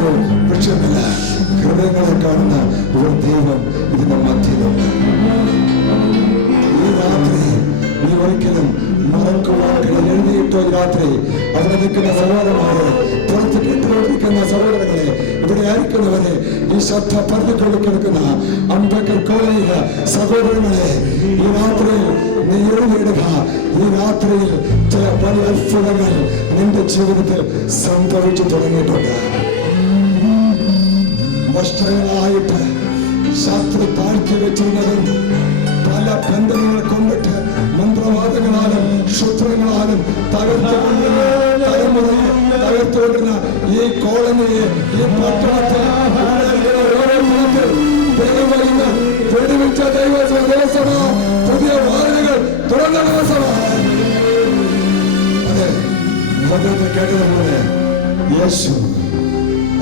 ഫലങ്ങളോ വൃക്ഷമല്ല, ഹൃദയങ്ങളെ കാണുന്ന ഒരു ദൈവം ഇതിന്റെ മധ്യയിലുണ്ട്. ഈ രാത്രി നീ ഒരിക്കലും മറക്കുവാൻ എഴുതിയിട്ടോ ഈ രാത്രി അവിടെ നിൽക്കുന്ന സഹോദരന്മാരെ, പുറത്ത് കേട്ടുകൊണ്ടിരിക്കുന്ന സഹോദരങ്ങളെ, ഇവിടെ ആയിരിക്കുന്നവരെ, ഈ ശ്രദ്ധ പറഞ്ഞുകൊണ്ടിരിക്കുന്ന അംബേദ്കർ കോളേജിലെ സഹോദരങ്ങളെ, ഈ രാത്രിയിൽ നീ എഴുതിയിടുക. ഈ രാത്രിയിൽ ചില വലിയ അത്ഭുതങ്ങൾ നിന്റെ ജീവിതത്തിൽ സംഭവിച്ചു തുടങ്ങിയിട്ടുണ്ട്. വർഷങ്ങളായിട്ട് ശാസ്ത്ര താഴ്ത്തി വെച്ചിരുന്നതും പല ബന്ധങ്ങൾ കൊണ്ടിട്ട് മന്ത്രവാദങ്ങളാലും ക്ഷുദ്രങ്ങളാലും തകർത്തുകൊണ്ടിരുന്ന ഈ കോളനിയെ, ഈ പട്ടണത്തെ വെടിവെച്ച ദിവസമ പുതിയ വാതിലുകൾ തുറന്ന ദിവസമാണ്. അതെ, വചനത്തിൽ കേട്ടതുപോലെ യേശു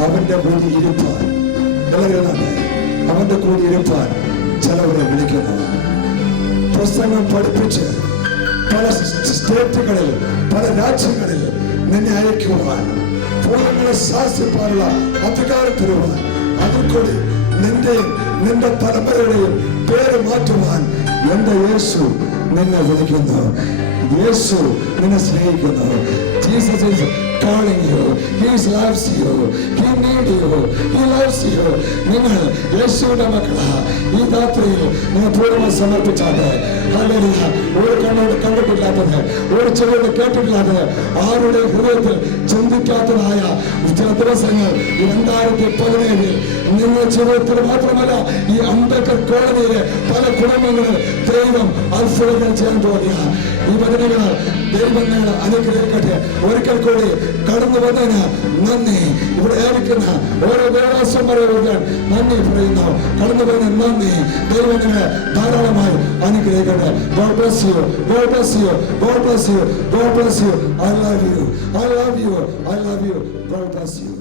അവന്റെ കൂടി ഇരുപ്പാൻ, അവന്റെ കൂടി ഇരുപ്പാൻ ചിലവരെ വിളിക്കുന്നു. പുസ്തകം പഠിപ്പിച്ച് പല സ്റ്റേറ്റുകളിൽ, പല രാജ്യങ്ങളിൽ നിന്നെ അയക്കുവാൻ, പൂർണ്ണങ്ങളെ ശാസിപ്പാനുള്ള അധികാരം തരുവാൻ, അതിൽ കൂടി നിന്റെയും നിന്റെ പരമ്പരയുടെയും പേര് മാറ്റുവാൻ എന്റെ യേശു നിന്നെ വിളിക്കുന്നു. യേശു നിന്നെ സ്നേഹിക്കുന്നു. Jesus is calling you. He loves you. He needs you. He loves you. നിങ്ങൾ യേശുവിന്റെ മക്കളാ. ഈ രാത്രിയിൽ നിങ്ങൾ പൂർണ്ണ സമർപ്പിച്ചാട്ടെ. ഹല്ലേലൂയ. ഒരു കണ്ണോട് കണ്ടിട്ടില്ലാത്തത്, ഒരു ചെവിയോട് കേട്ടിട്ടില്ലാത്തത്, ആരുടെ ഹൃദയത്തിൽ ചിന്തിക്കാത്തതായ ചില ദിവസങ്ങൾ 2017 നിങ്ങൾ ജീവിതത്തിൽ മാത്രമല്ല, ഈ അംബേദ്കർ കോളനിയിലെ പല കുടുംബങ്ങളിൽ ദൈവം അത്ഭുതങ്ങൾ ചെയ്യാൻ തോന്നിയ ഈ വചനങ്ങൾ ദൈവം നിങ്ങൾ അനുഗ്രഹിക്കട്ടെ. ഒരിക്കൽ കൂടി കടന്നു വന്നതിന് നന്ദി. ഇവിടെ ആയിരിക്കുന്ന ഓരോ ദേവാസം പറയുവാൻ നന്ദി പറയുന്നു. കടന്നു വന്ന നന്ദി. ദൈവം നിങ്ങളെ ധാരാളമായി അനുഗ്രഹിക്കട്ടെ. God bless you. God bless you. God bless you. God bless you. I love you. I love you. I love you. God bless you.